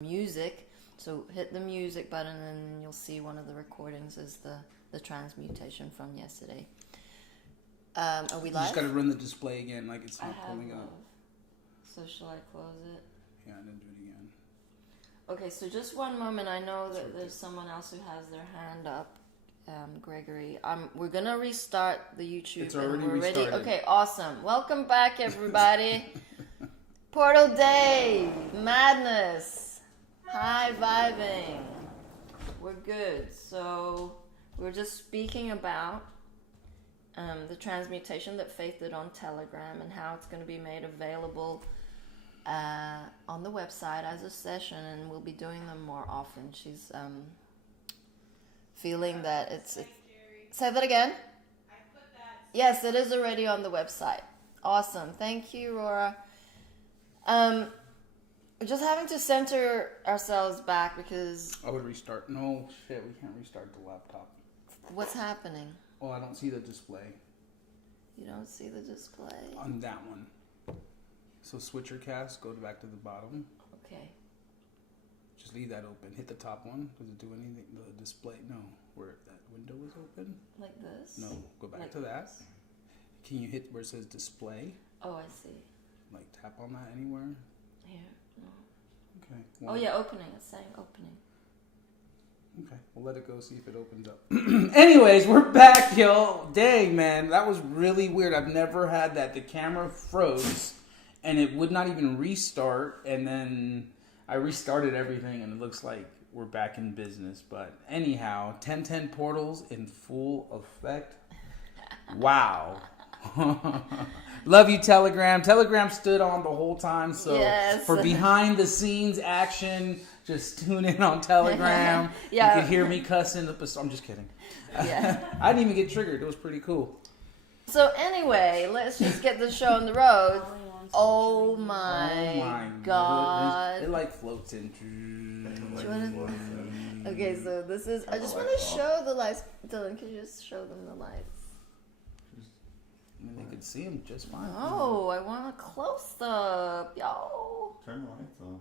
music. So hit the music button and you'll see one of the recordings is the transmutation from yesterday. Are we live? You just got to run the display again, like it's not pulling up. So shall I close it? Yeah, and then do it again. Okay, so just one moment. I know that there's someone else who has their hand up. Gregory, we're gonna restart the YouTube. It's already restarted. Okay, awesome. Welcome back, everybody. Portal Day, madness, high vibing. We're good. So we're just speaking about the transmutation that Faith did on Telegram and how it's going to be made available on the website as a session, and we'll be doing them more often. She's feeling that it's say that again. Yes, it is already on the website. Awesome. Thank you, Rora. We're just having to center ourselves back because I would restart. No, shit, we can't restart the laptop. What's happening? Oh, I don't see the display. You don't see the display? On that one. So switcher cast, go back to the bottom. Okay. Just leave that open. Hit the top one. Does it do anything? The display? No. Where that window is open? Like this? No. Go back like to that. this? Can you hit where it says display? Oh, I see. Like tap on that anywhere? Here. No. Okay. Oh, yeah, opening. It's saying opening. Okay, we'll let it go, see if it opens up. Anyways, we're back, yo. Dang, man, that was really weird. I've never had that. The camera froze, and it would not even restart, and then I restarted everything, and it looks like we're back in business. But anyhow, 1010 portals in full effect. Wow. Love you, Telegram. Telegram stood on the whole time, so yes. For behind-the-scenes action, just tune in on Telegram. Yeah. You can hear me cussing. I'm just kidding. Yeah. I didn't even get triggered. It was pretty cool. So anyway, let's just get the show on the road. Oh my God. It like floats in. Okay, so this is... I just want to show the lights. Dylan, could you just show them the lights? I mean, they could see them just fine. Oh, I want a close-up, yo. Turn the lights on.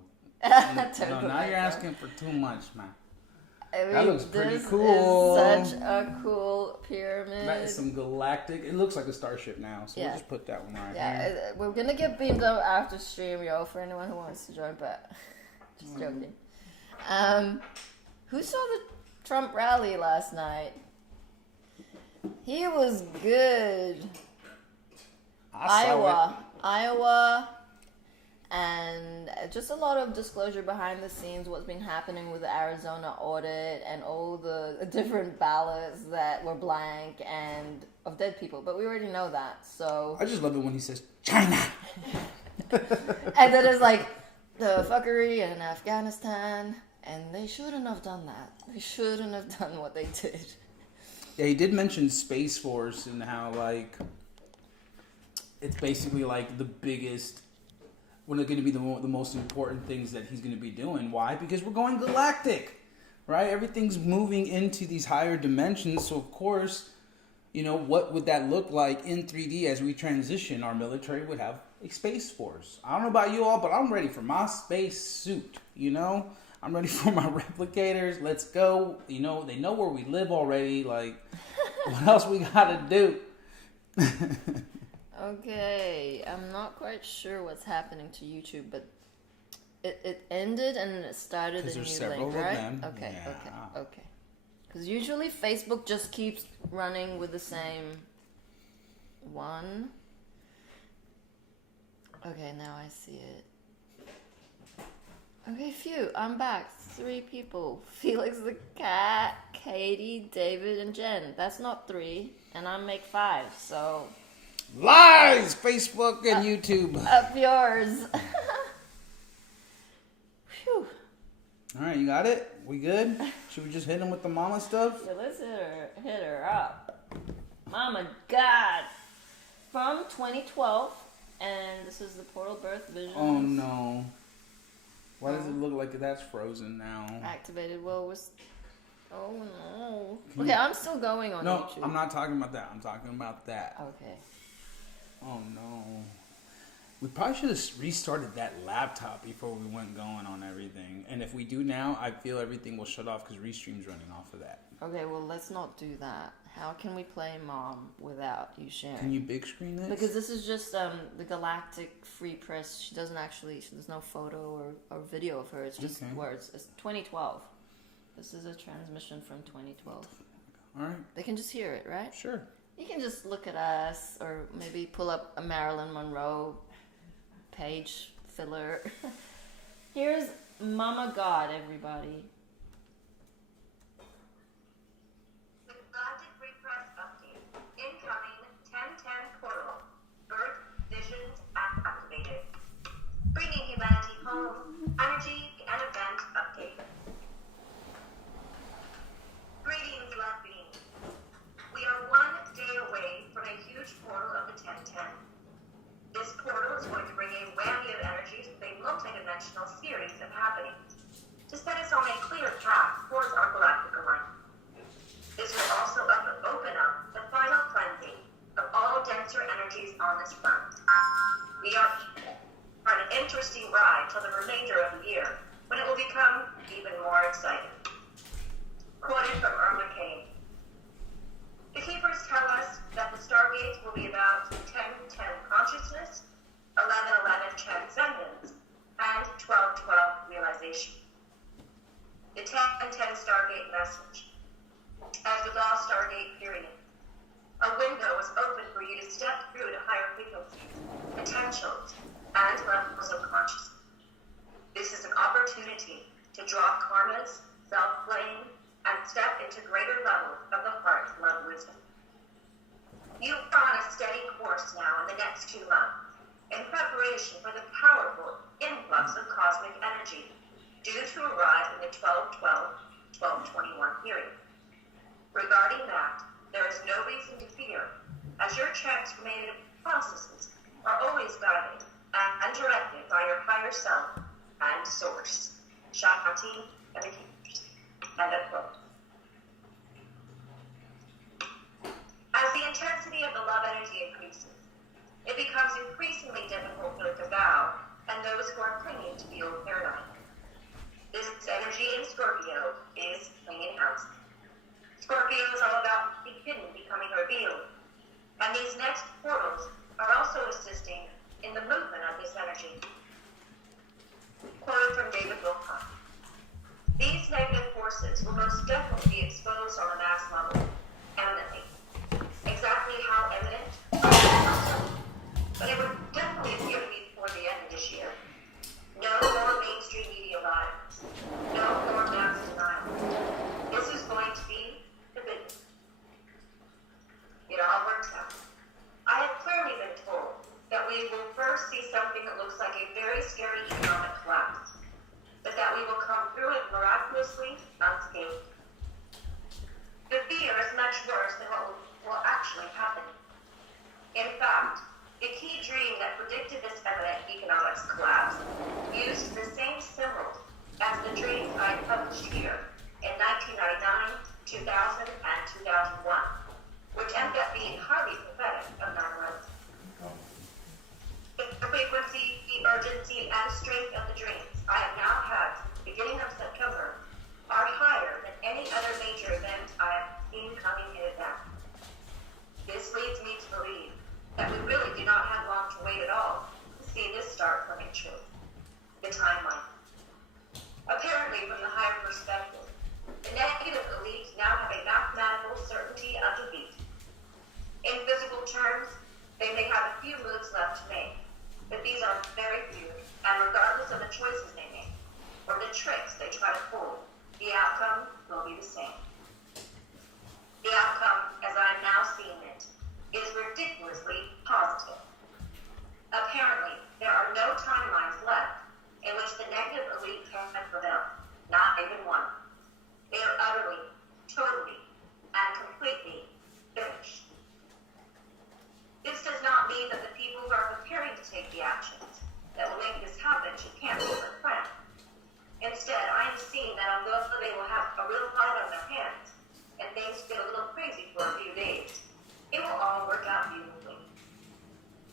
No, now you're asking for too much, man. I mean, that looks pretty this cool. Is such a cool pyramid. That is some galactic. It looks like a starship now, so we'll just put that one right here. We're gonna get beamed up after stream, yo, for anyone who wants to join, but just joking. Who saw the Trump rally last night? He was good. Iowa, and just a lot of disclosure behind the scenes, what's been happening with the Arizona audit and all the different ballots that were blank and of dead people, but we already know that, so... I just love it when he says, China! And then it's like, the fuckery in Afghanistan, and they shouldn't have done that. They shouldn't have done what they did. Yeah, he did mention Space Force and how, like... It's basically like the biggest, one of going to be the most important things that he's going to be doing. Why? Because we're going galactic, right? Everything's moving into these higher dimensions. So, of course, you know, what would that look like in 3D as we transition? Our military would have a Space Force. I don't know about you all, but I'm ready for my space suit, you know? I'm ready for my replicators. Let's go. You know, they know where we live already. Like, what else we got to do? Okay, I'm not quite sure what's happening to YouTube, but it ended and it started a new link, right? Them. Okay, Yeah. okay. Because usually Facebook just keeps running with the same one. Okay, now I see it. Okay, phew, I'm back. 3 people. Felix the cat, Katie, David, and Jen. That's not 3, and I make 5, so... Lies! Facebook and YouTube. Up yours. Phew. All right, you got it? We good? Should we just hit him with the mama stuff? Yeah, let's hit her up. Mama God. From 2012, and this is the Portal Birth Vision. Oh no. Why does it look like that's frozen now? Activated. Well, oh no. Okay, I'm still going on YouTube. No, I'm not talking about that. I'm talking about that. Okay. Oh no. We probably should have restarted that laptop before we went going on everything. And if we do now, I feel everything will shut off because Restream's running off of that. Okay, well, let's not do that. How can we play Mom without you sharing? Can you big screen this? Because this is just the Galactic Free Press. She doesn't actually, there's no photo or video of her. It's just words. It's 2012. This is a transmission from 2012. All right. They can just hear it, right? Sure. You can just look at us or maybe pull up a Marilyn Monroe page filler. Here's Mama God, everybody. Galactic Free Press update. Incoming 1010 portal. Birth visions activated. Bringing humanity home. Energy and event update. Greetings, love beings. We are 1 day away from a huge portal of the 1010. This portal is going to bring a whammy of energies with a multidimensional series of happenings to set us on a clear path towards our galactic alignment. This will also open up the final cleansing of all denser energies on this front. We are on an interesting ride till the remainder of the year, when it will become even more exciting. Quoted from Irma Kane. The Keepers tell us that the Stargates will be about 1010 consciousness, 1111 transcendence, and 1212 realization. The 1010 Stargate message. As with all Stargate period, a window is open for you to step through to higher frequencies, potentials, and levels of consciousness. This is an opportunity to drop karmas, self-blame, and step into greater levels of the heart's love wisdom. You are on a steady course now in the next 2 months, in preparation for the powerful influx of cosmic energy due to arrive in the 12-12-12-21 period. Regarding that, there is no reason to fear, as your transformative processes are always guided and directed by your higher self and source. Shakti and the Keepers. End of quote. As the intensity of the love energy increases, it becomes increasingly difficult for the vow and those who are clinging to the old paradigm. This energy in Scorpio is clinging house. Scorpio is all about the hidden becoming revealed, and these next portals are also assisting in the movement of this energy. Quoted from David Wilcock. These negative forces will most definitely be exposed on a mass level, eminently. Exactly how evident, but it would definitely appear to be before the end of this year. No more mainstream media lies. No more mass denial. This is going to be the business. It all works out. I have clearly been told that we will first see something that looks like a very scary economic collapse, but that we will come through it miraculously unscathed. The fear is much worse than what will actually happen. In fact, the key dream that predicted this eminent economics collapse used the same symbols as the dreams I published here in 1999, 2000, and 2001, which ended up being highly prophetic of 9/11. The frequency, the urgency, and strength of the dreams I have now had since the beginning of September are higher than any other major event I have seen coming in advance. This leads me to believe that we really do not have long to wait at all to see this start coming true. The timeline. Apparently, from the higher perspective, the negative elites now have a mathematical certainty of defeat. In physical terms, they may have a few moves left to make, but these are very few, and regardless of the choices they make, or the tricks they try to pull, the outcome will be the same. The outcome, as I am now seeing it, is ridiculously positive. Apparently, there are no timelines left in which the negative elite can prevail, not even one. They are utterly, totally, and completely finished. This does not mean that the people who are preparing to take the actions that will make this happen should cancel their plan. Instead, I am seeing that although they will have a real fight on their hands, and things get a little crazy for a few days, it will all work out beautifully.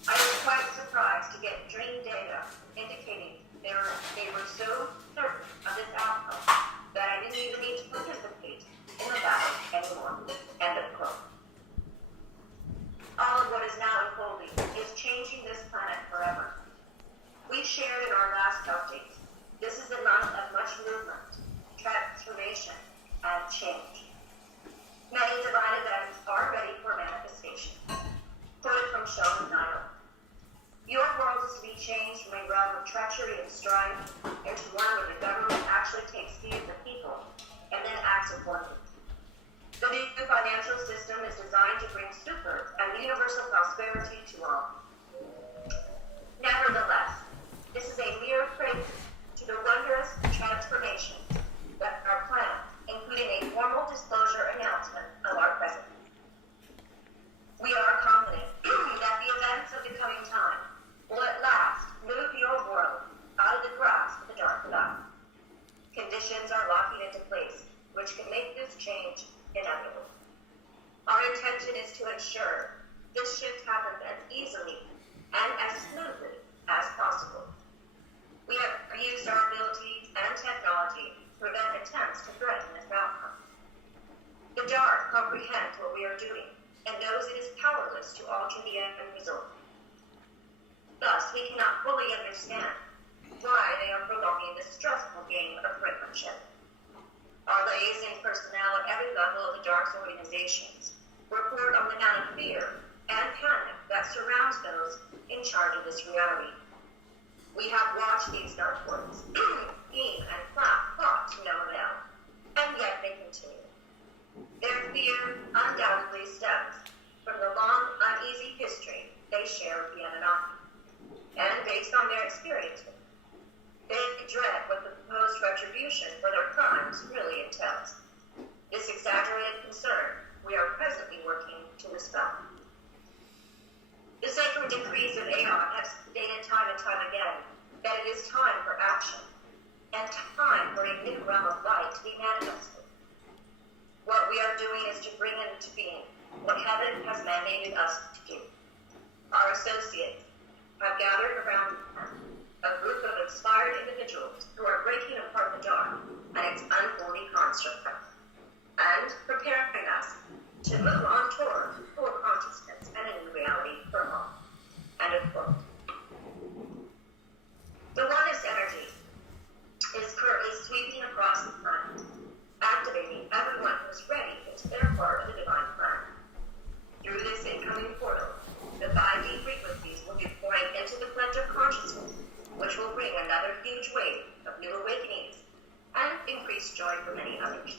I was quite surprised to get dream data indicating they were so certain of this outcome that I didn't even need to participate in the battle anymore. End of quote. All of what is now unfolding is changing this planet forever. We shared in our last update. This is a month of much movement, transformation, and change. Many divine events are ready for manifestation. Quoted from Sean Nile. Your world is to be changed from a realm of treachery and strife into one where the government actually takes heed of the people and then acts accordingly. The new financial system is designed to bring super and universal prosperity to all. Nevertheless, this is a mere prelude to the wondrous transformation that are planned, including a formal disclosure announcement of our president. We are confident that the events of the coming time will at last move your world out of the grasp of the dark cloud. Conditions are locking into place, which can make this change inevitable. Our intention is to ensure this shift happens as easily and as smoothly as possible. We have used our abilities and technology to prevent attempts to threaten this outcome. The dark comprehends what we are doing and knows it is powerless to alter the end result. Thus, we cannot fully understand why they are prolonging this stressful game of friendship. Our liaison personnel at every level of the Dark's organizations report on the amount of fear and panic that surrounds those in charge of this reality. We have watched these dark ones scheme and plot to no avail, and yet they continue. Their fear undoubtedly stems from the long, uneasy history they share with the Anunnaki, and based on their experiences, they dread what the proposed retribution for their crimes really entails. This exaggerated concern we are presently working to dispel. The sacred decrees of Aeon have stated time and time again that it is time for action and time for a new realm of light to be manifested. What we are doing is to bring into being what heaven has mandated us to do. Our associates have gathered around a group of inspired individuals who are breaking apart the dark and its unholy construct and preparing us to move on toward full consciousness and a new reality for all. End of quote. The oneness energy is currently sweeping across the planet, activating everyone who is ready into their part of the divine plan. Through this incoming portal, the 5D frequencies will be pouring into the pledge of consciousness, which will bring another huge wave of new awakenings and increased joy for many others.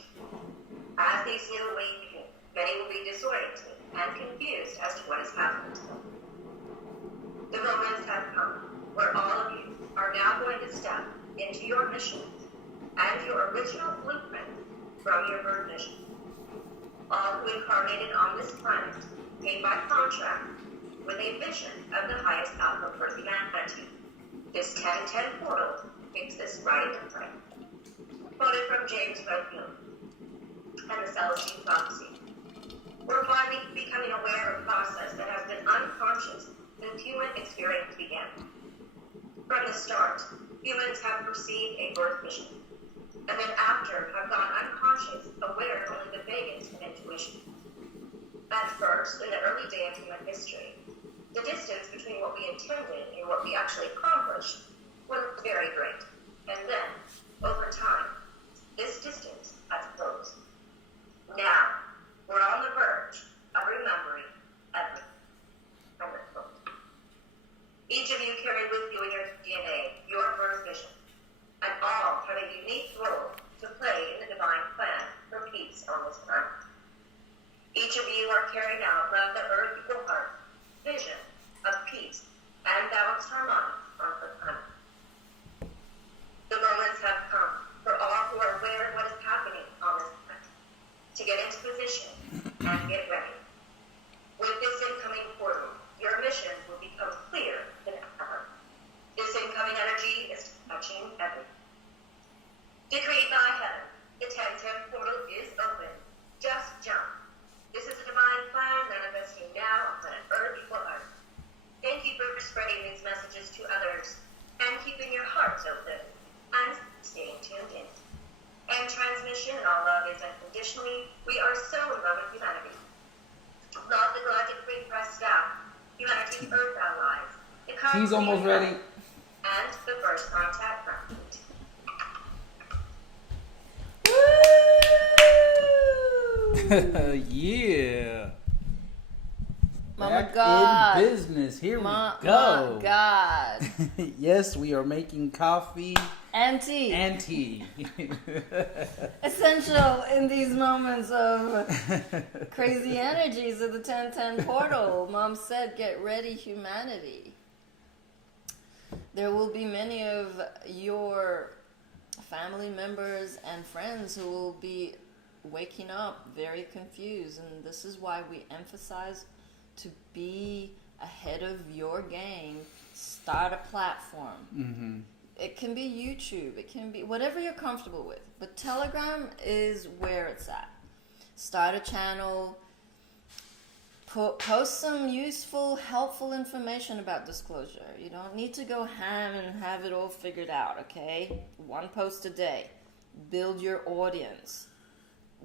As these new awakenings, many will be disoriented and confused as to what is happening to them. The moments have come where all of you are now going to step into your missions and your original blueprint from your birth vision. All who incarnated on this planet came by contract with a vision of the highest outcome for humanity. This 1010 portal takes this right into play. Quoted from James Redfield and the Celestine Prophecy. We're finally becoming aware of a process that has been unconscious since human experience began. From the start, humans have perceived a birth vision, and then after have gone unconscious, aware of only the vaguest of intuition. At first, in the early day of human history, the distance between what we intended and what we actually accomplished was very great. And then, over time, this distance has closed. Now, we're on the verge of remembering everything. Each of you carry with you in your DNA your birth vision, and all have a unique role to play in the divine plan for peace on this planet. Each of you are carrying out from the earth equal heart vision of peace and balanced harmony on the planet. The moments have come for all who are aware of what is happening on this planet to get into position and get ready. With this incoming portal, your mission will become clear than ever. This incoming energy is touching everything. Decreed by heaven, the 1010 portal is open. Just jump. This is a divine plan manifesting now on planet Earth equal Earth. Thank you for spreading these messages to is unconditionally. We are so in love with humanity. Love the Galactic Free Press staff, humanity's Earth allies, the He's almost ready. and the First Contact Front. Yeah. Mama Back God. in business. Here we go. Mama God. Yes, we are making coffee And tea. and tea. Essential in these moments of crazy energies of the 1010 portal. Mom said, get ready, humanity. There will be many of your family members and friends who will be waking up very confused. And this is why we emphasize to be ahead of your game. Start a platform. Mm-hmm. It can be YouTube. It can be whatever you're comfortable with. But Telegram is where it's at. Start a channel. Post some useful, helpful information about disclosure. You don't need to go ham and have it all figured out, okay? One post a day. Build your audience.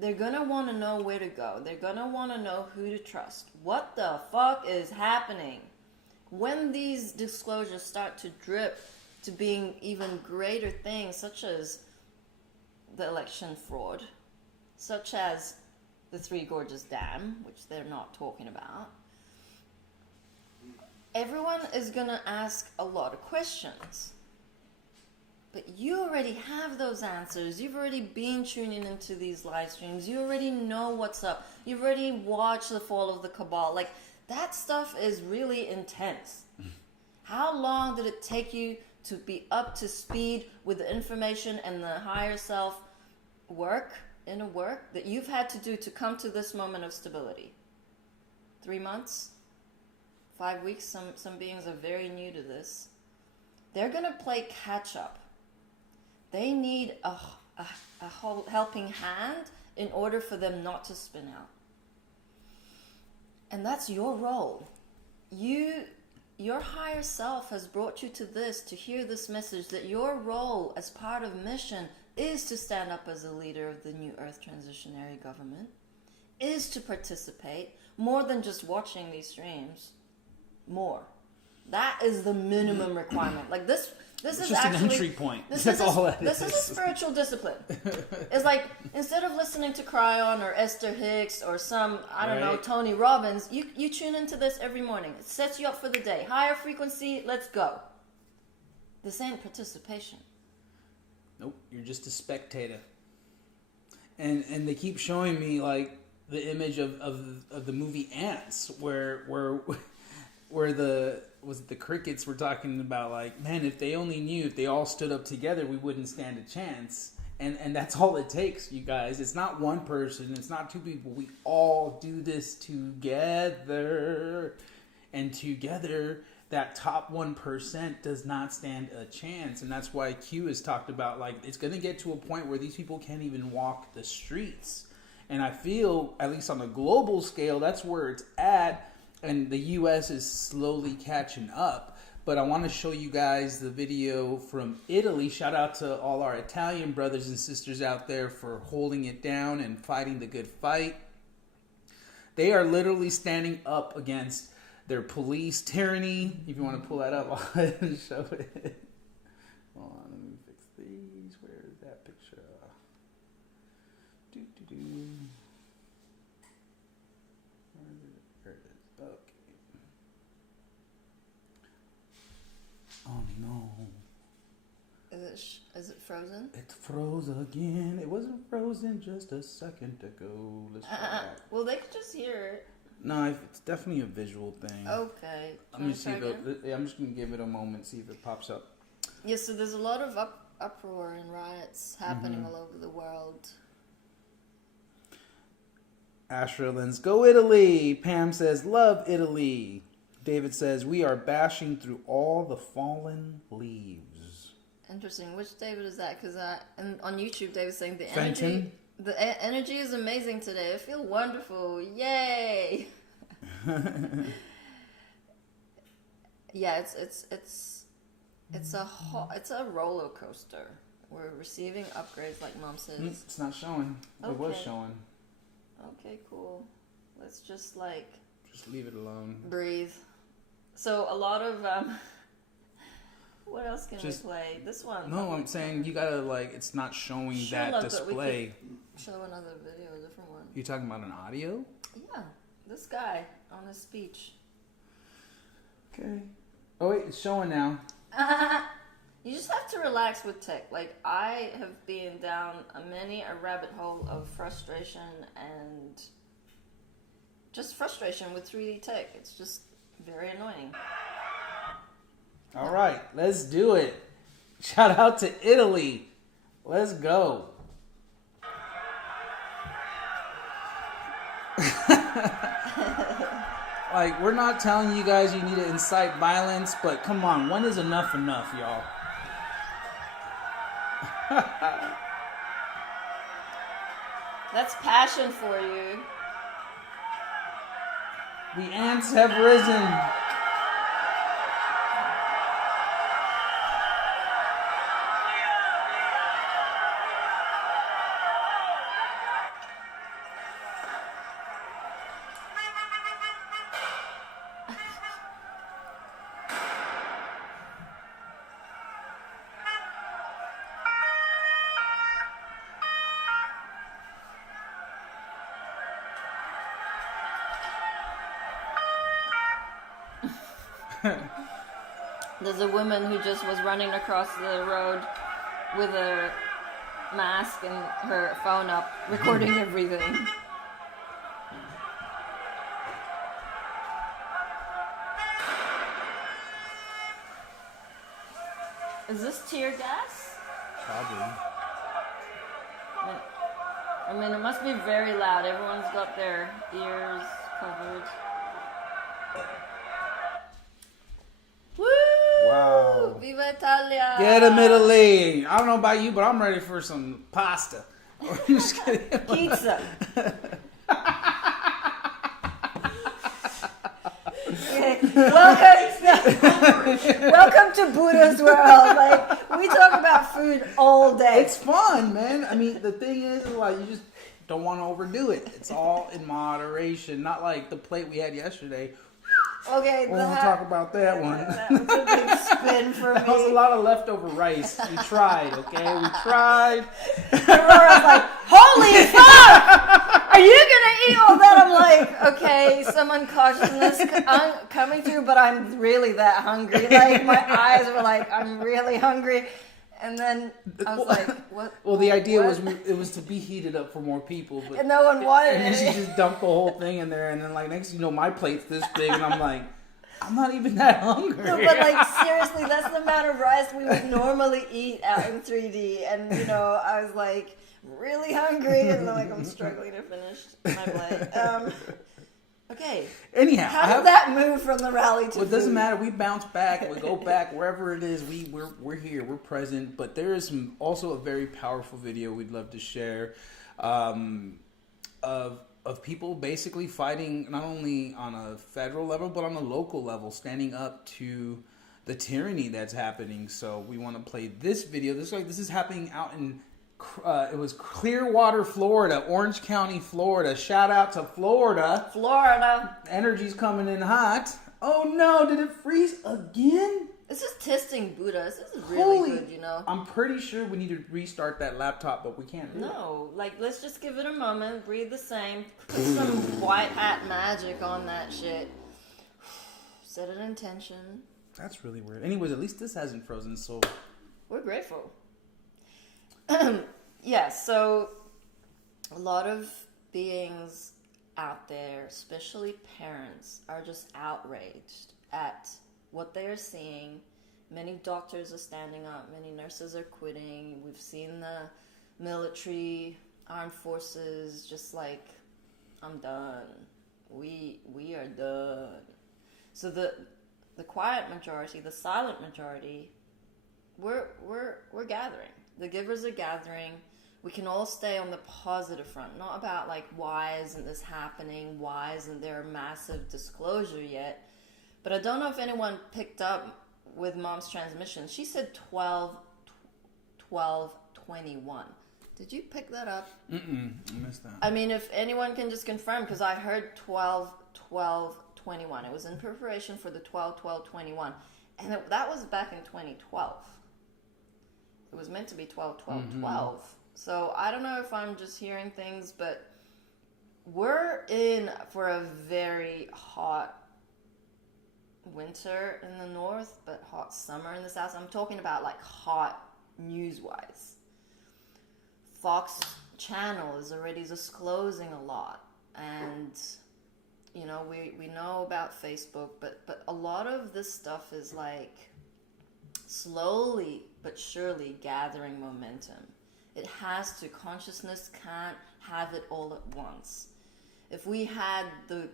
They're going to want to know where to go. They're going to want to know who to trust. What the fuck is happening? When these disclosures start to drip to being even greater things, such as the election fraud, such as the Three Gorges Dam, which they're not talking about, everyone is going to ask a lot of questions. But you already have those answers. You've already been tuning into these live streams. You already know what's up. You've already watched the fall of the cabal. Like, that stuff is really intense. How long did it take you to be up to speed with the information and the higher self inner work that you've had to do to come to this moment of stability? 3 months? 5 weeks? Some beings are very new to this. They're going to play catch up. They need a whole helping hand in order for them not to spin out. And that's your role. Your higher self has brought you to this, to hear this message, that your role as part of mission is to stand up as a leader of the new Earth transitionary government, is to participate more than just watching these streams. More. That is the minimum requirement. Like this It's is just actually an entry point. This That's is all that this is a spiritual discipline. It's like, instead of listening to Cryon or Esther Hicks or some, I don't know, Right. Tony Robbins, you tune into this every morning. It sets you up for the day. Higher frequency, let's go. This ain't participation. Nope, you're just a spectator. And they keep showing me like the image of the movie Ants, where the crickets were talking about, like, man, if they only knew, if they all stood up together, we wouldn't stand a chance. And that's all it takes, you guys. It's not one person, it's not two people. We all do this together. And together, that top 1% does not stand a chance. And that's why Q has talked about, like, it's going to get to a point where these people can't even walk the streets. And I feel, at least on a global scale, that's where it's at. And the U.S. is slowly catching up. But I want to show you guys the video from Italy. Shout out to all our Italian brothers and sisters out there for holding it down and fighting the good fight. They are literally standing up against their police tyranny. If you want to pull that up, I'll go ahead and show it. Hold on, let me fix these. Where is that picture? There it is. Okay. Oh no. Is it frozen? It froze again. It wasn't frozen just a second ago. Let's try that. Well, they could just hear it. No, it's definitely a visual thing. Okay. Let me see if I'm just going to give it a moment, see if it pops up. Yeah, so there's a lot of uproar and riots happening all over the world. Astra Lens, go Italy. Pam says, love Italy. David says, we are bashing through all the fallen leaves. Interesting. Which David is that? Because on YouTube, David's saying the Fenton? energy. The energy is amazing today. I feel wonderful. Yay! Yeah, it's a roller coaster. We're receiving upgrades, like Mom says. It's not showing. It was showing. Okay, cool. Let's just like... Just leave it alone. Breathe. So a lot of... what else can we play? This one. No, I'm saying you gotta like... It's not showing that display. Show another video, a different one. You talking about an audio? Yeah. This guy on his speech. Okay. Oh wait, it's showing now. You just have to relax with tech. Like, I have been down many a rabbit hole of frustration and just frustration with 3D tech. It's just very annoying. All right, let's do it. Shout out to Italy. Let's go. Like, we're not telling you guys you need to incite violence, but come on, when is enough enough, y'all? That's passion for you. The ants have risen. There's a woman who just was running across the road with a mask and her phone up, recording everything. Is this tear gas? Probably. I mean, it must be very loud. Everyone's got their ears covered. Woo! Wow. Viva Italia! Get him, Italy. I don't know about you, but I'm ready for some pasta. I'm just kidding. Pizza. Welcome to Buddha's world. Like, we talk about food all day. It's fun, man. I mean, the thing is, like, you just don't want to overdo it. It's all in moderation. Not like the plate we had yesterday. Okay, we won't talk about that one. That was a big spin for me. That was a lot of leftover rice. We tried, okay? We tried. Aurora's like, holy fuck! Are you gonna eat all that? I'm like, okay, some unconsciousness coming through, but I'm really that hungry. Like, my eyes were like, I'm really hungry. And then I was like, what? Well, the idea was it was to be heated up for more people. But, and no one wanted it. And then she just dumped the whole thing in there. And then, like, next thing you know, my plate's this big. And I'm like, I'm not even that hungry. No, but, like, seriously, that's the amount of rice we would normally eat out in 3D. And, you know, I was, like, really hungry. And then, like, I'm struggling to finish my plate. Okay. Anyhow, how did that move from the rally to? Well, it doesn't matter. We bounce back. We go back wherever it is. We're here. We're present. But there is also a very powerful video we'd love to share, of people basically fighting not only on a federal level but on a local level, standing up to the tyranny that's happening. So we want to play this video. This is happening out in. It was Clearwater, Florida, Orange County, Florida. Shout out to Florida. Florida. Energy's coming in hot. Oh no, did it freeze again? This is testing Buddha. This is really good, you know. I'm pretty sure we need to restart that laptop, but we can't do it. No, like, let's just give it a moment, breathe the same, put some white hat magic on that shit. Set an intention. That's really weird. Anyways, at least this hasn't frozen, so... We're grateful. Yeah, so a lot of beings out there, especially parents, are just outraged at what they are seeing. Many doctors are standing up, many nurses are quitting. We've seen the military, armed forces just like, I'm done. We are done. So the quiet majority, the silent majority, we're gathering. The givers are gathering. We can all stay on the positive front, not about like, why isn't this happening? Why isn't there a massive disclosure yet? But I don't know if anyone picked up with Mom's transmission. She said 12 12:21. Did you pick that up? I missed that. I mean, if anyone can just confirm, because I heard 12:21. It was in preparation for the 12:21, and that was back in 2012. It was meant to be 12:12. So I don't know if I'm just hearing things, but we're in for a very hot winter in the north, but hot summer in the south. I'm talking about like hot news-wise. Fox Channel is already disclosing a lot, and you know we know about Facebook, but a lot of this stuff is like slowly but surely gathering momentum. It has to. Consciousness can't have it all at once. If we had the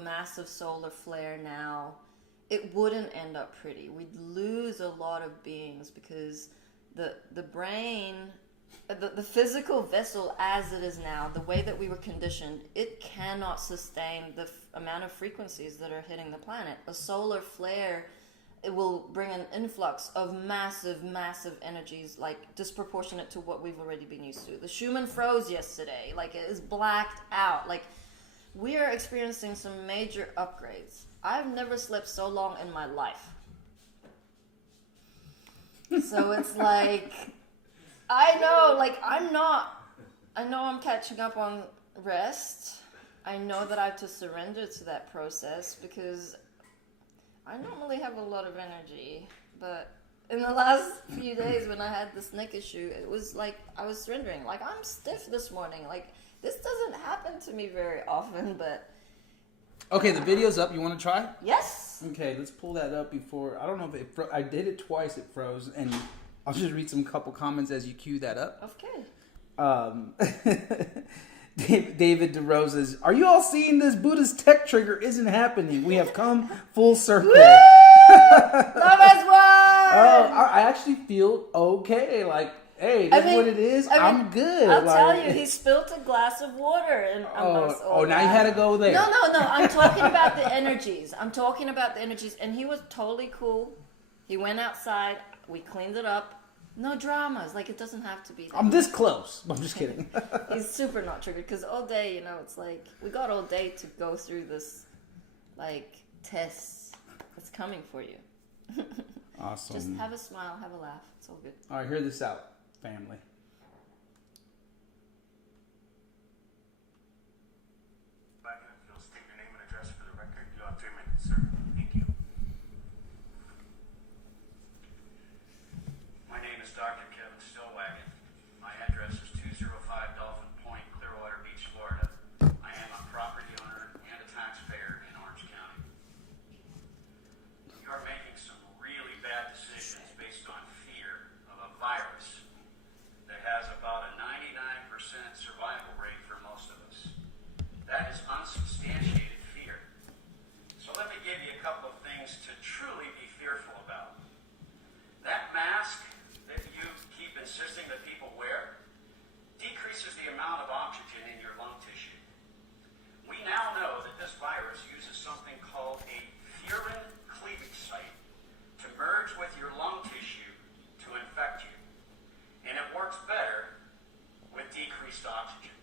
massive solar flare now, it wouldn't end up pretty. We'd lose a lot of beings because the brain, the physical vessel as it is now, the way that we were conditioned, it cannot sustain the amount of frequencies that are hitting the planet. A solar flare, it will bring an influx of massive, massive energies, like disproportionate to what we've already been used to. The Schumann froze yesterday, like it is blacked out. Like we are experiencing some major upgrades. I've never slept so long in my life. So it's like, I know I'm catching up on rest. I know that I have to surrender to that process because I normally have a lot of energy, but in the last few days when I had this neck issue, it was like I was surrendering. Like I'm stiff this morning. Like this doesn't happen to me very often, but... Okay, the video's up. You want to try? Yes. Okay, let's pull that up before... I don't know if it I did it twice, it froze, and I'll just read some couple comments as you cue that up. Okay. David DeRosa's, are you all seeing this? Buddha's tech trigger isn't happening. We have come full circle. Woo! Love us one! Oh, I actually feel okay. Like, hey, that's what it is. I'm good. I'll tell you, he spilled a glass of water and amongst all now you had to go there. No. I'm talking about the energies. And he was totally cool. He went outside. We cleaned it up. No dramas. Like, it doesn't have to be that. I'm this close. I'm just kidding. He's super not triggered because all day, it's like, we got all day to go through this, like, tests. It's coming for you. Awesome. Just have a smile, have a laugh. It's all good. All right, hear this out, family. State your name and address for the record. You have 3 minutes, sir. Thank you. My name is Dr. Kevin Stillwagon. My address is 205 Dolphin Point, Clearwater Beach, Florida. I am a property owner and a taxpayer in Orange County. You are making some really bad decisions based on fear of a virus that has about a 99% survival rate for most of us. That is unsubstantiated fear. So let me give you a couple of things to truly be fearful about. That mask that you keep insisting that people wear decreases the amount of oxygen in your lung tissue. We now know that this virus uses something called a furin cleavage site to merge with your lung tissue to infect you. And it works better with decreased oxygen.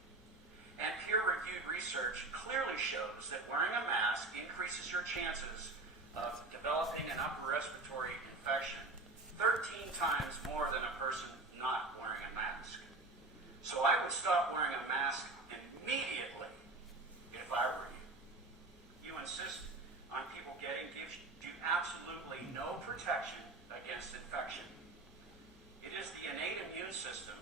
And peer-reviewed research clearly shows that wearing a mask increases your chances of developing an upper respiratory infection 13 times more than a person not wearing a mask. So I would stop wearing a mask immediately if I were you. You insist on people gives you absolutely no protection against infection. It is the innate immune system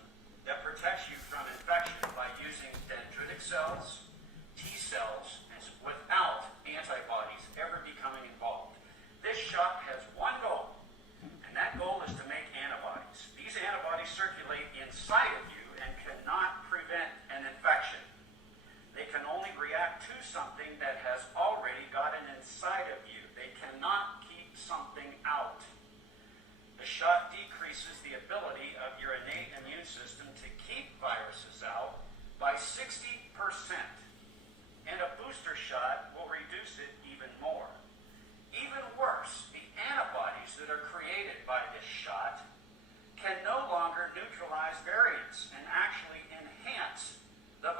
that protects you from infection by using dendritic cells, T cells, and without antibodies ever becoming involved. This shot has one goal, and that goal is to make antibodies. These antibodies circulate inside of you and cannot prevent an infection. They can only react to something that has already gotten inside of you. They cannot keep something out. The shot decreases the ability of your innate immune system to keep viruses out by 60%.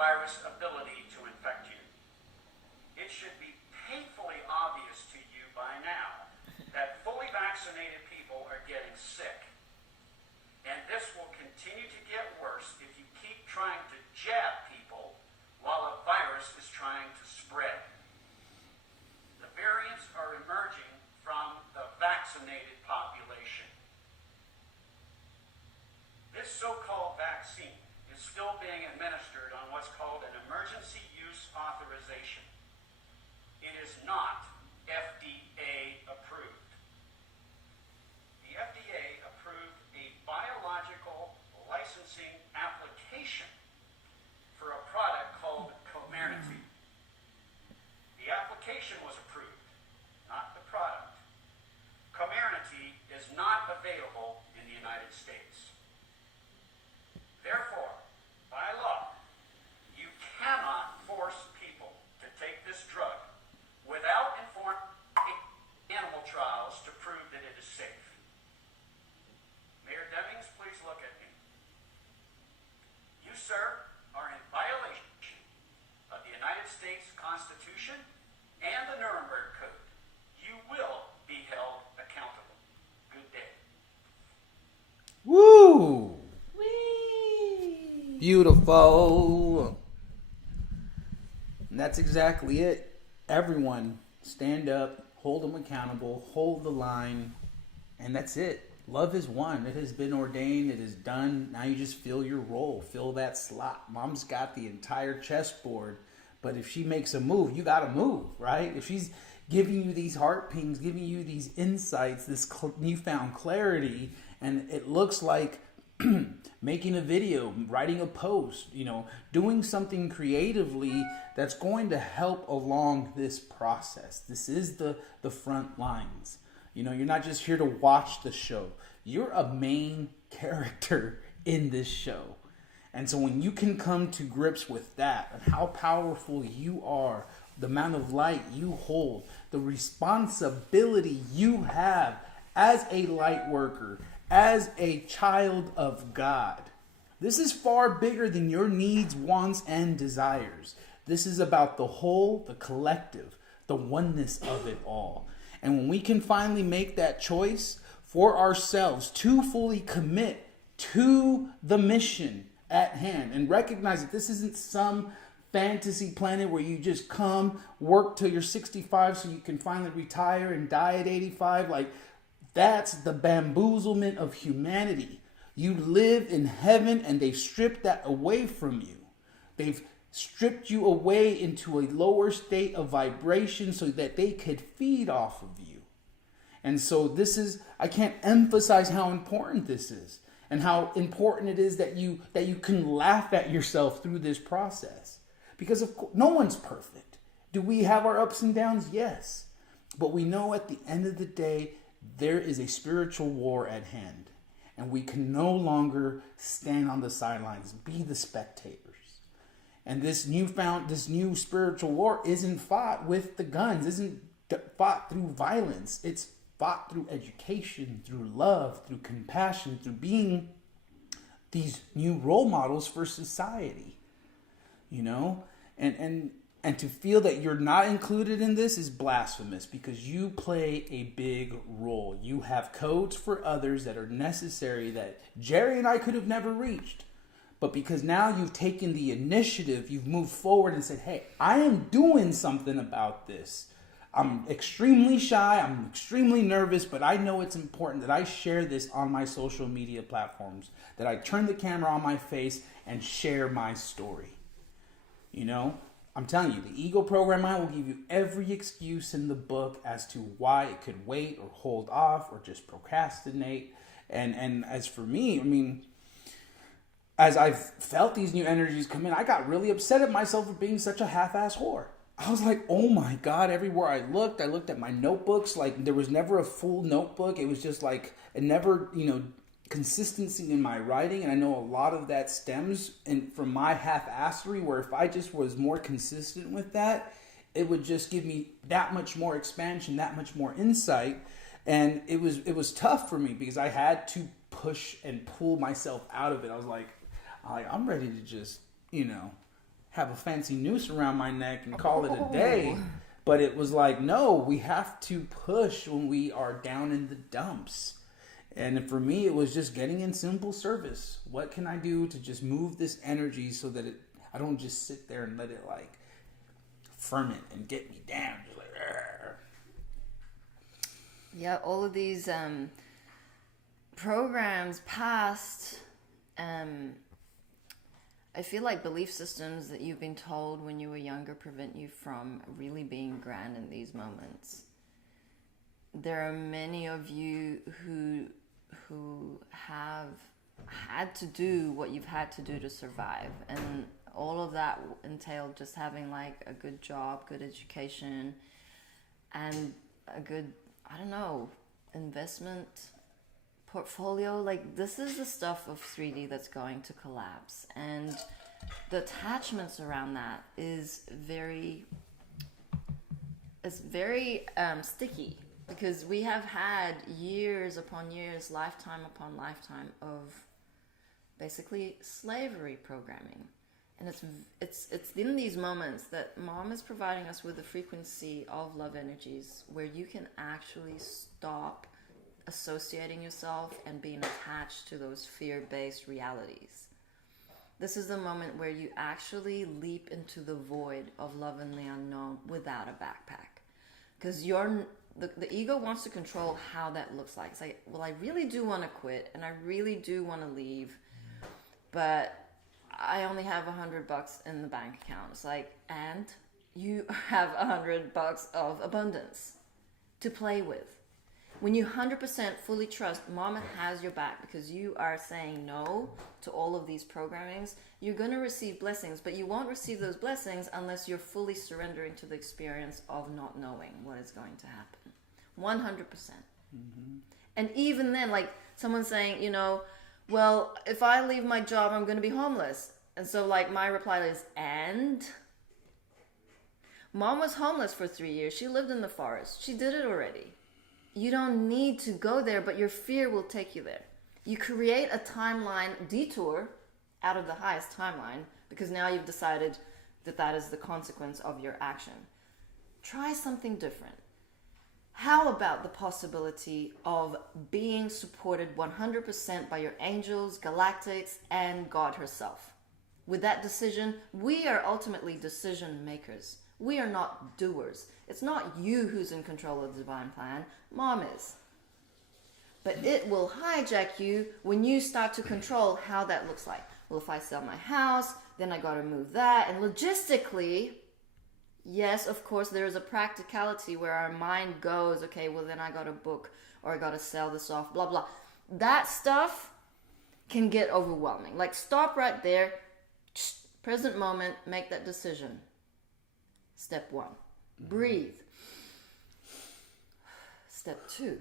virus' ability to infect you. It should be painfully obvious to you by now that fully vaccinated people are getting sick. And this will continue to get worse if you keep trying to jab people while a virus is trying to spread. The variants are emerging from the vaccinated population. This so-called vaccine is still being administered on what's called an emergency use authorization. It is not FDA approved. The FDA approved a biological licensing application for a product called Comirnaty. The application was approved, not the product. Comirnaty is not available in the United States. Therefore, by law, you cannot force people to take this drug without informing animal trials to prove that it is safe. Mayor Demings, please look at me. You, sir, are in violation of the United States Constitution and the Nuremberg Code. You will be held accountable. Good day. Woo! Wheeee. Beautiful. And that's exactly it. Everyone, stand up, hold them accountable, hold the line, and that's it. Love is one. It has been ordained. It is done. Now you just fill your role. Fill that slot. Mom's got the entire chessboard, but if she makes a move, you got to move, right? If she's giving you these heart pings, giving you these insights, this newfound clarity, and it looks like making a video, writing a post, doing something creatively that's going to help along this process. This is the front lines. You're not just here to watch the show. You're a main character in this show. And so when you can come to grips with that and how powerful you are, the amount of light you hold, the responsibility you have as a light worker, as a child of God. This is far bigger than your needs, wants, and desires. This is about the whole, the collective, the oneness of it all. And when we can finally make that choice for ourselves to fully commit to the mission at hand and recognize that this isn't some fantasy planet where you just come, work till you're 65 so you can finally retire and die at 85, that's the bamboozlement of humanity. You live in heaven and they've stripped that away from you. They've stripped you away into a lower state of vibration so that they could feed off of you. And so I can't emphasize how important this is and how important it is that you can laugh at yourself through this process. Because of course, no one's perfect. Do we have our ups and downs? Yes. But we know at the end of the day, there is a spiritual war at hand, and we can no longer stand on the sidelines, be the spectators. And this new spiritual war isn't fought with the guns, isn't fought through violence. It's fought through education, through love, through compassion, through being these new role models for society. And to feel that you're not included in this is blasphemous because you play a big role. You have codes for others that are necessary that Jerry and I could have never reached. But because now you've taken the initiative, you've moved forward and said, hey, I am doing something about this. I'm extremely shy, I'm extremely nervous, but I know it's important that I share this on my social media platforms, that I turn the camera on my face and share my story. I'm telling you, the ego program mind will give you every excuse in the book as to why it could wait or hold off or just procrastinate. And as for me, as I've felt these new energies come in, I got really upset at myself for being such a half-ass whore. I was like, oh my God, everywhere I looked at my notebooks. There was never a full notebook. It was just never, consistency in my writing. And I know a lot of that stems from my half-assery, where if I just was more consistent with that, it would just give me that much more expansion, that much more insight. And it was tough for me because I had to push and pull myself out of it. I was like, I'm ready to just, have a fancy noose around my neck and call it a day. But it was like, no, we have to push when we are down in the dumps. And for me, it was just getting in simple service. What can I do to just move this energy so that I don't just sit there and let it like ferment and get me down. Just like, argh. Yeah, all of these programs past, I feel like belief systems that you've been told when you were younger prevent you from really being grand in these moments. There are many of you who have had to do what you've had to do to survive, and all of that entailed just having like a good job, good education, and a good, I don't know, investment portfolio. Like, this is the stuff of 3D that's going to collapse, and the attachments around that is very sticky, because we have had years upon years, lifetime upon lifetime of basically slavery programming. And it's in these moments that Mom is providing us with a frequency of love energies where you can actually stop associating yourself and being attached to those fear-based realities. This is the moment where you actually leap into the void of love and the unknown without a backpack. Because the ego wants to control how that looks like. It's like, well, I really do want to quit and I really do want to leave, but I only have $100 in the bank account. It's like, and you have $100 of abundance to play with. When you 100% fully trust Mama has your back because you are saying no to all of these programmings, you're going to receive blessings, but you won't receive those blessings unless you're fully surrendering to the experience of not knowing what is going to happen. 100%. Mm-hmm. And even then, like someone saying, you know, well, if I leave my job, I'm going to be homeless. And so like my reply is, and? Mom was homeless for 3 years. She lived in the forest. She did it already. You don't need to go there, but your fear will take you there. You create a timeline detour out of the highest timeline because now you've decided that that is the consequence of your action. Try something different. How about the possibility of being supported 100% by your angels, galactics, and God herself? With that decision, we are ultimately decision makers. We are not doers. It's not you who's in control of the divine plan. Mom is. But it will hijack you when you start to control how that looks like. Well, if I sell my house, then I got to move that. And logistically, yes, of course, there is a practicality where our mind goes, okay, well, then I got to book or I got to sell this off, blah, blah. That stuff can get overwhelming. Like, stop right there. Present moment, make that decision. Step 1, breathe. Step 2,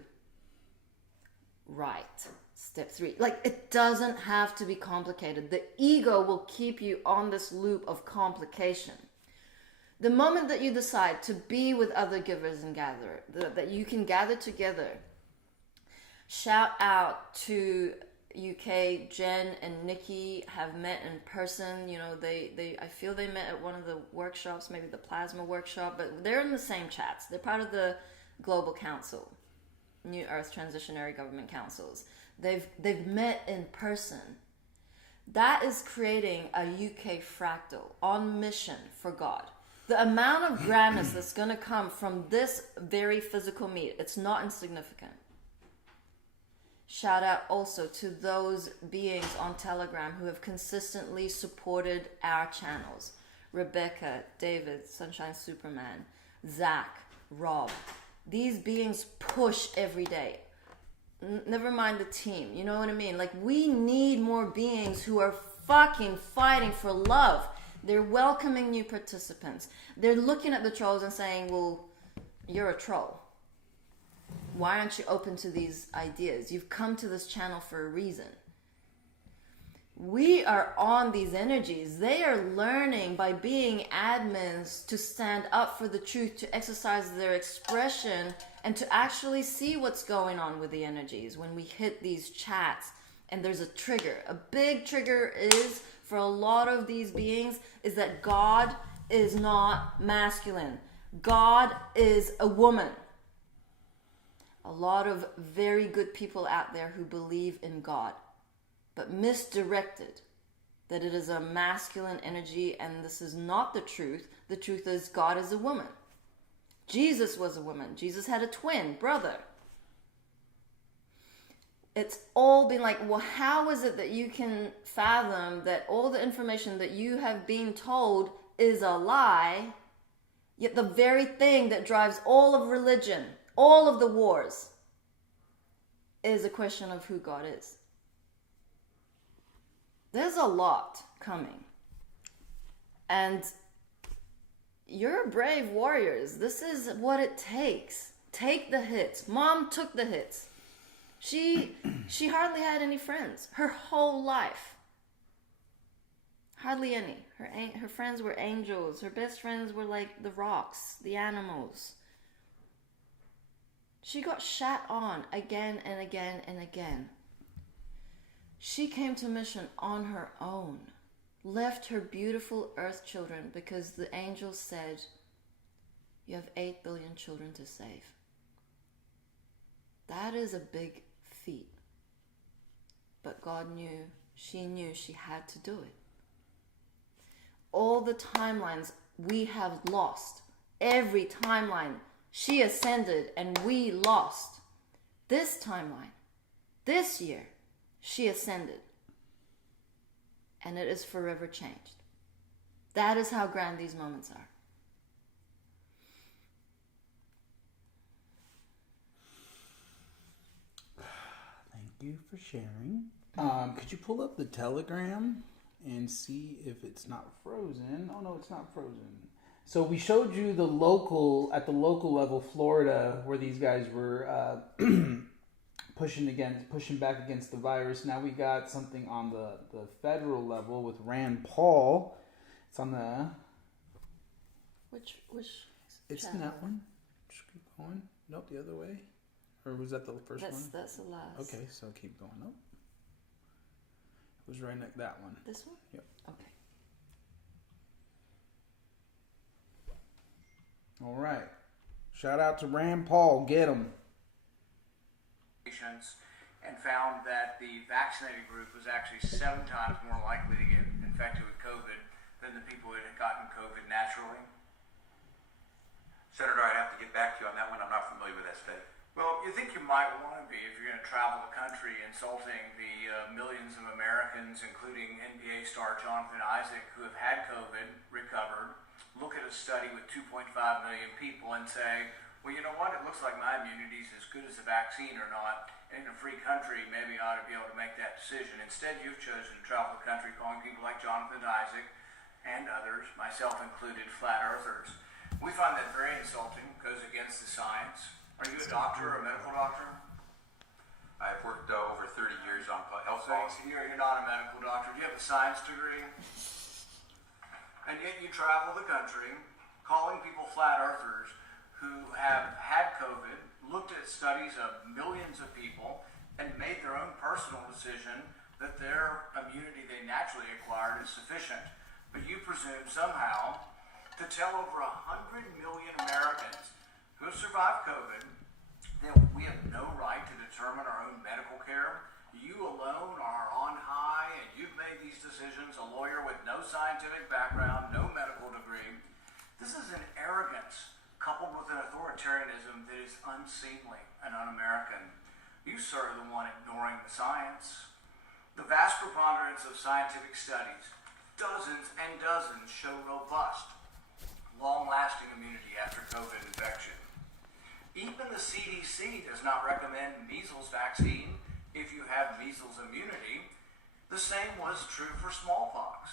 write. Step 3, like, it doesn't have to be complicated. The ego will keep you on this loop of complication. The moment that you decide to be with other givers and gatherers, that you can gather together, shout out to UK, Jen and Nikki have met in person. You know, I feel they met at one of the workshops, maybe the plasma workshop, but they're in the same chats. They're part of the Global Council, New Earth Transitionary Government Councils. They've met in person. That is creating a UK fractal on mission for God. The amount of grandness that's going to come from this very physical meet, it's not insignificant. Shout out also to those beings on Telegram who have consistently supported our channels. Rebecca, David, Sunshine Superman, Zach, Rob. These beings push every day. Never mind the team, you know what I mean? Like, we need more beings who are fucking fighting for love. They're welcoming new participants. They're looking at the trolls and saying, well, you're a troll. Why aren't you open to these ideas? You've come to this channel for a reason. We are on these energies. They are learning by being admins to stand up for the truth, to exercise their expression, and to actually see what's going on with the energies when we hit these chats and there's a trigger. A big trigger is for a lot of these beings is that God is not masculine. God is a woman. A lot of very good people out there who believe in God, but misdirected that it is a masculine energy, and this is not the truth. The truth is God is a woman. Jesus was a woman. Jesus had a twin brother. It's all been like, well, how is it that you can fathom that all the information that you have been told is a lie, yet the very thing that drives all of religion, all of the wars, is a question of who God is? There's a lot coming. And you're brave warriors. This is what it takes. Take the hits. Mom took the hits. She hardly had any friends her whole life. Hardly any. Her friends were angels. Her best friends were like the rocks, the animals. She got shat on again and again and again. She came to mission on her own, left her beautiful earth children because the angels said, you have 8 billion children to save. That is a big feat. But God knew she had to do it. All the timelines we have lost, every timeline, she ascended and we lost. This timeline, this year, she ascended. And it is forever changed. That is how grand these moments are. Thank you for sharing. Could you pull up the Telegram and see if it's not frozen? Oh no, it's not frozen. So we showed you at the local level, Florida, where these guys were pushing back against the virus. Now we got something on the federal level with Rand Paul. It's on the Which It's in that one. Just keep going. Nope, the other way. Or was that the first one? That's the last. Okay, so keep going up. It was right next that one. This one? Yep. Okay. All right. Shout out to Rand Paul. Get him. And found that the vaccinated group was actually 7 times more likely to get infected with COVID than the people that had gotten COVID naturally. Senator, I'd have to get back to you on that one. I'm not familiar with that study. Well, you think you might want to be if you're going to travel the country insulting the millions of Americans, including NBA star Jonathan Isaac, who have had COVID, recovered, look at a study with 2.5 million people and say, well, you know what, it looks like my immunity is as good as the vaccine or not. And in a free country, maybe I ought to be able to make that decision. Instead, you've chosen to travel the country calling people like Jonathan Isaac and others, myself included, flat earthers. We find that very insulting, goes against the science. Are you a doctor or a medical doctor? I've worked over 30 years on health So policy. you're not a medical doctor. Do you have a science degree? And yet you travel the country calling people flat earthers who have had COVID, looked at studies of millions of people, and made their own personal decision that their immunity they naturally acquired is sufficient. But you presume somehow to tell over 100 million Americans who have survived COVID that we have no right to determine our own medical care. You alone are on high, and you've made these decisions, a lawyer with no scientific background, no medical degree. This is an arrogance coupled with an authoritarianism that is unseemly and un-American. You, sir, are the one ignoring the science. The vast preponderance of scientific studies, dozens and dozens, show robust, long-lasting immunity after COVID infection. Even the CDC does not recommend measles vaccine if you have measles immunity. The same was true for smallpox.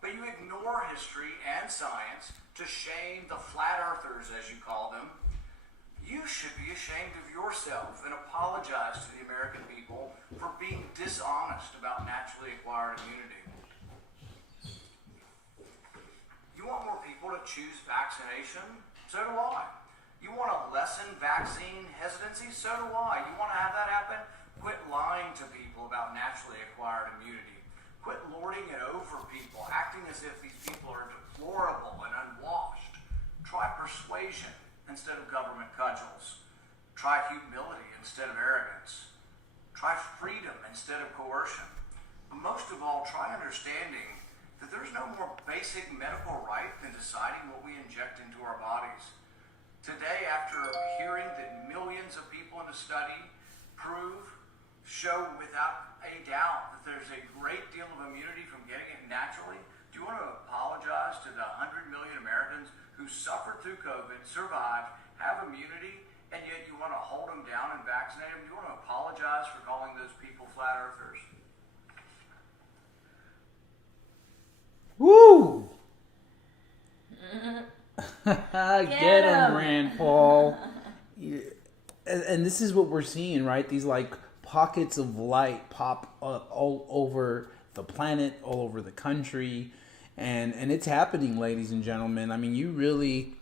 But you ignore history and science to shame the flat earthers, as you call them. You should be ashamed of yourself and apologize to the American people for being dishonest about naturally acquired immunity. You want more people to choose vaccination? So do I. You want to lessen vaccine hesitancy? So do I. You want to have that happen? Quit lying to people about naturally acquired immunity. Quit lording it over people, acting as if these people are deplorable and unwashed. Try persuasion instead of government cudgels. Try humility instead of arrogance. Try freedom instead of coercion. But most of all, try understanding that there's no more basic medical right than deciding what we inject into our bodies. Today, after hearing that millions of people in a study show without a doubt that there's a great deal of immunity from getting it naturally, do you want to apologize to the 100 million Americans who suffered through COVID, survived, have immunity, and yet you want to hold them down and vaccinate them? Do you want to apologize for calling those people flat earthers? Woo! Get him, 'em. Rand Paul. And this is what we're seeing, right? These like pockets of light pop up all over the planet, all over the country, and it's happening, ladies and gentlemen. I mean, you really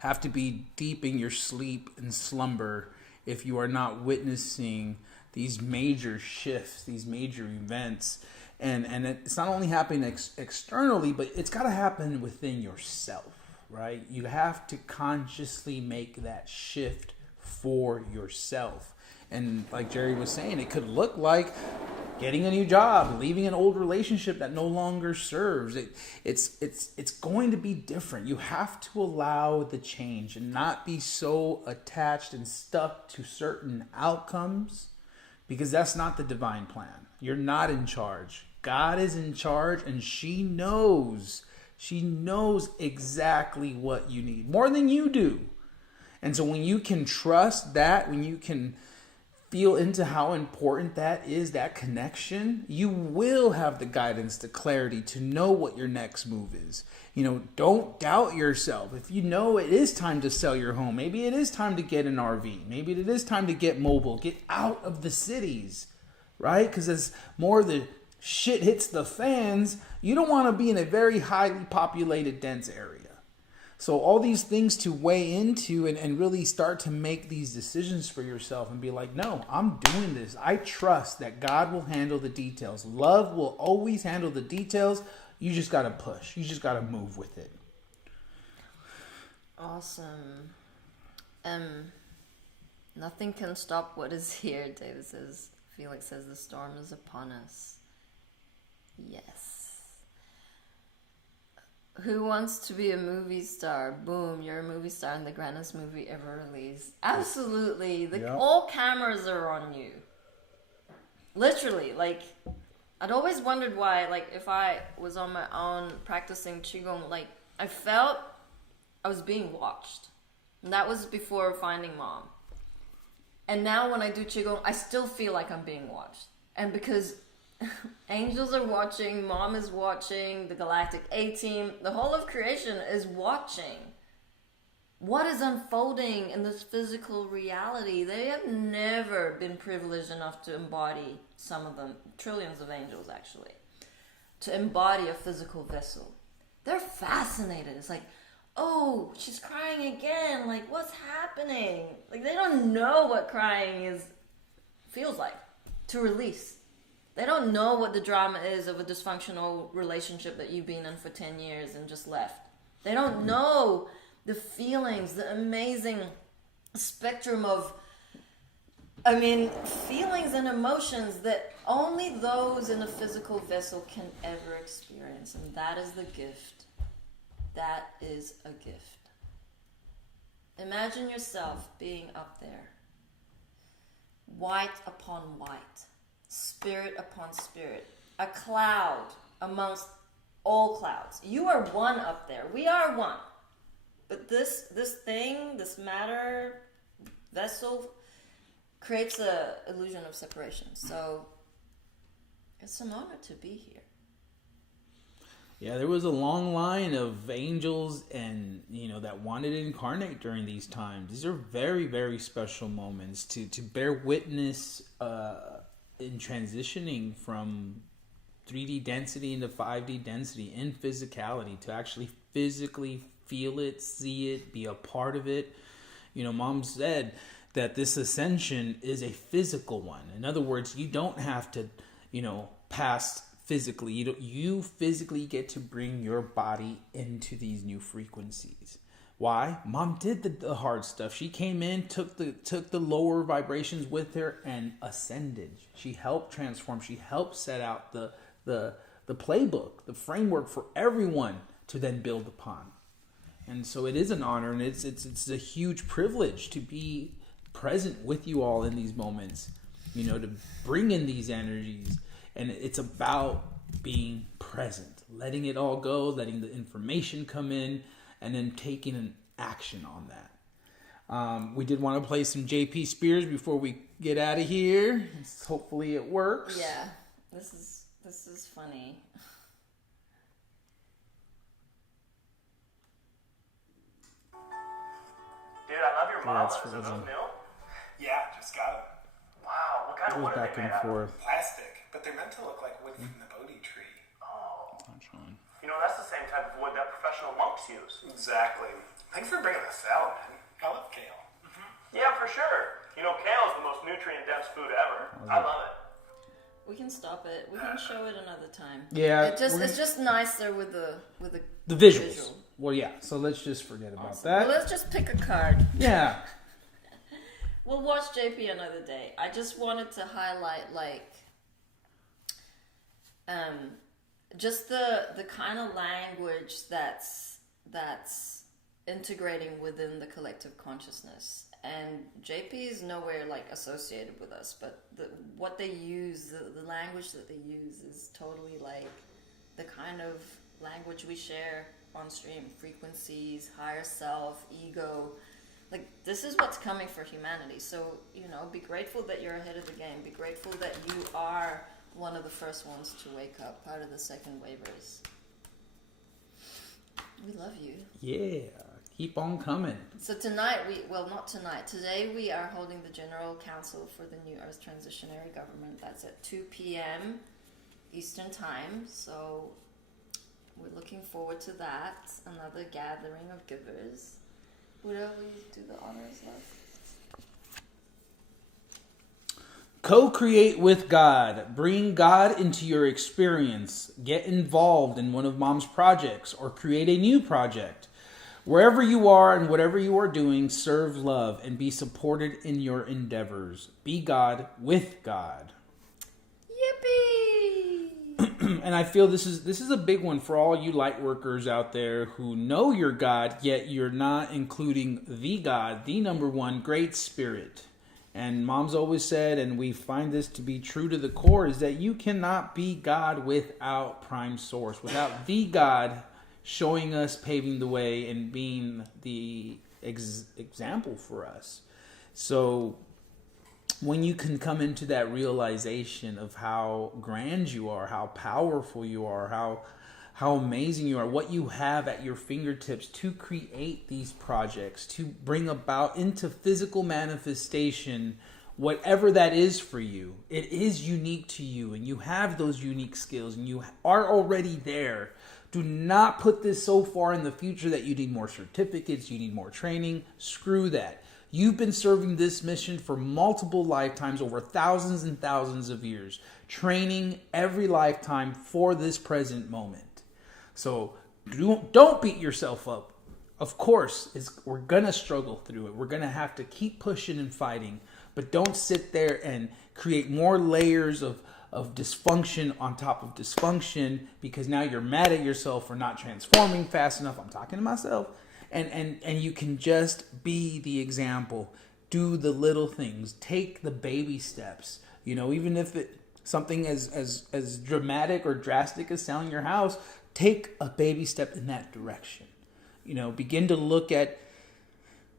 have to be deep in your sleep and slumber if you are not witnessing these major shifts, these major events. And it's not only happening externally, but it's got to happen within yourself, right? You have to consciously make that shift for yourself. And like Jerry was saying, it could look like getting a new job, leaving an old relationship that no longer serves. It's going to be different. You have to allow the change and not be so attached and stuck to certain outcomes, because that's not the divine plan. You're not in charge. God is in charge, and she knows exactly what you need, more than you do. And so when you can trust that, when you can feel into how important that is, that connection, you will have the guidance, the clarity to know what your next move is. Don't doubt yourself. If you know it is time to sell your home, maybe it is time to get an RV, maybe it is time to get mobile, get out of the cities, right? Because as more of the shit hits the fans, you don't want to be in a very highly populated, dense area. So all these things to weigh into and really start to make these decisions for yourself and be like, no, I'm doing this. I trust that God will handle the details. Love will always handle the details. You just got to push. You just got to move with it. Awesome. Nothing can stop what is here, David says. Felix says the storm is upon us. Yes. Who wants to be a movie star? Boom, you're a movie star in the grandest movie ever released. Absolutely. All cameras are on you. Literally. Like, I'd always wondered why, like, if I was on my own practicing Qigong, like, I felt I was being watched. And that was before finding Mom. And now when I do Qigong, I still feel like I'm being watched. And because angels are watching, Mom is watching, the Galactic A-Team, the whole of creation is watching what is unfolding in this physical reality. They have never been privileged enough to embody, some of them, trillions of angels actually, to embody a physical vessel. They're fascinated. It's like, oh, she's crying again. Like, what's happening? Like, they don't know what crying feels like to release. They don't know what the drama is of a dysfunctional relationship that you've been in for 10 years and just left. They don't know the feelings, the amazing spectrum of, feelings and emotions that only those in a physical vessel can ever experience. And that is the gift. That is a gift. Imagine yourself being up there, white upon white, spirit upon spirit, a cloud amongst all clouds. You are one up there. We are one. But this thing, this matter, vessel, creates a illusion of separation. So it's an honor to be here. Yeah, there was a long line of angels and, that wanted to incarnate during these times. These are very, very special moments to bear witness in transitioning from 3D density into 5D density in physicality, to actually physically feel it, see it, be a part of it. Mom said that this ascension is a physical one. In other words, you don't have to, pass physically. You physically get to bring your body into these new frequencies. Why? Mom did the hard stuff. She came in, took the lower vibrations with her, and ascended. She helped transform. She helped set out the playbook, the framework for everyone to then build upon. And so it is an honor, and it's a huge privilege to be present with you all in these moments. To bring in these energies, and it's about being present, letting it all go, letting the information come in, and then taking an action on that. We did want to play some JP Spears before we get out of here. Hopefully it works. Yeah, this is funny. Dude, I love your That's mamas. Are those frozen. new? Yeah, just got them. Wow, what kind of Goes wood are back they and made out of? forth. Plastic, but they're meant to look like wood from the Bodhi tree. Oh, Touch on. that's the same type of wood that professional monks use. Exactly. Thanks for bringing the salad in. I love kale. Yeah, for sure. Kale is the most nutrient-dense food ever. I love it. We can stop it. We can show it another time. Yeah, It's just nicer with the visuals. visual. Well, yeah. So let's just forget about Awesome. that. Well, let's just pick a card. Yeah. We'll watch JP another day. I just wanted to highlight just the kind of language that's integrating within the collective consciousness. And JP is nowhere associated with us, but what they use, the language that they use is totally the kind of language we share on stream. Frequencies, higher self, ego. This is what's coming for humanity. So, be grateful that you're ahead of the game. Be grateful that you are one of the first ones to wake up, part of the second wavers. We love you. Yeah. Keep on coming. So tonight, not tonight, today we are holding the General Council for the New Earth Transitionary Government. That's at 2 p.m. Eastern Time. So we're looking forward to that. Another gathering of givers. Buddha, will you do the honors, love? Co-create with God. Bring God into your experience. Get involved in one of Mom's projects or create a new project. Wherever you are and whatever you are doing, serve love and be supported in your endeavors. Be God with God. Yippee! And I feel this is a big one for all you light workers out there who know you're God, yet you're not including the God, the number one great spirit. And Mom's always said, and we find this to be true to the core, is that you cannot be God without Prime Source, without the God showing us, paving the way, and being the example for us. So when you can come into that realization of how grand you are, how powerful you are, how amazing you are, what you have at your fingertips to create these projects, to bring about into physical manifestation whatever that is for you. It is unique to you, and you have those unique skills, and you are already there. Do not put this so far in the future that you need more certificates, you need more training. Screw that. You've been serving this mission for multiple lifetimes, over thousands and thousands of years, training every lifetime for this present moment. So don't beat yourself up. Of course, we're going to struggle through it. We're going to have to keep pushing and fighting, but don't sit there and create more layers of dysfunction on top of dysfunction, because now you're mad at yourself for not transforming fast enough. I'm talking to myself. And you can just be the example. Do the little things. Take the baby steps. Even if something as dramatic or drastic as selling your house, take a baby step in that direction. Begin to look at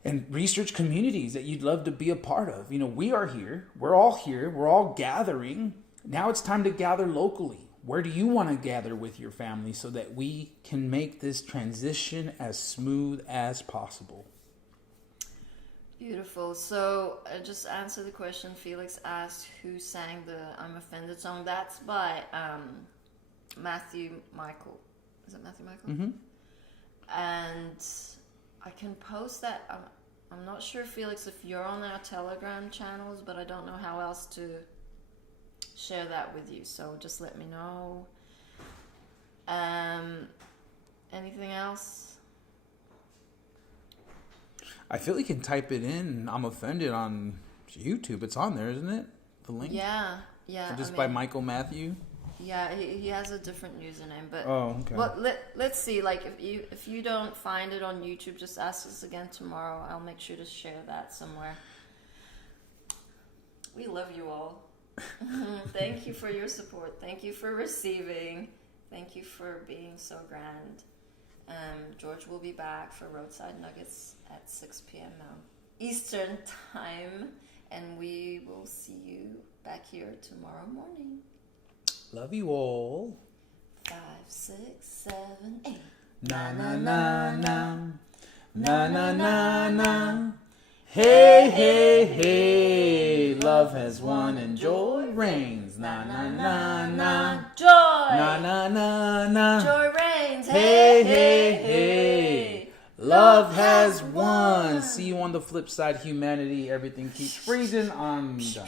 and research communities that you'd love to be a part of. We are here. We're all gathering. Now it's time to gather locally. Where do you want to gather with your family so that we can make this transition as smooth as possible? Beautiful. So just answer the question. Felix asked who sang the I'm Offended song. That's by Matthew Michael. Is it Matthew Michael? Mm-hmm. And I can post that. I'm not sure, Felix, if you're on our Telegram channels, but I don't know how else to share that with you. So just let me know. Anything else? I feel you can type it in. I'm offended on YouTube. It's on there, isn't it? The link. Yeah. Just by Michael Matthew. Yeah, he has a different username, but Okay. well, let's see. Like if you don't find it on YouTube, just ask us again tomorrow. I'll make sure to share that somewhere. We love you all. Thank you for your support. Thank you for receiving. Thank you for being so grand. George will be back for Roadside Nuggets at 6 p.m. Eastern Time, and we will see you back here tomorrow morning. Love you all. 5, 6, 7, 8. Na na na na. Na na na na. Hey, hey, hey. Love has won and joy reigns. Na na na na. Joy! Na na na na. Joy reigns. Hey, hey, hey. Love has won. See you on the flip side, humanity. Everything keeps freezing. I'm done.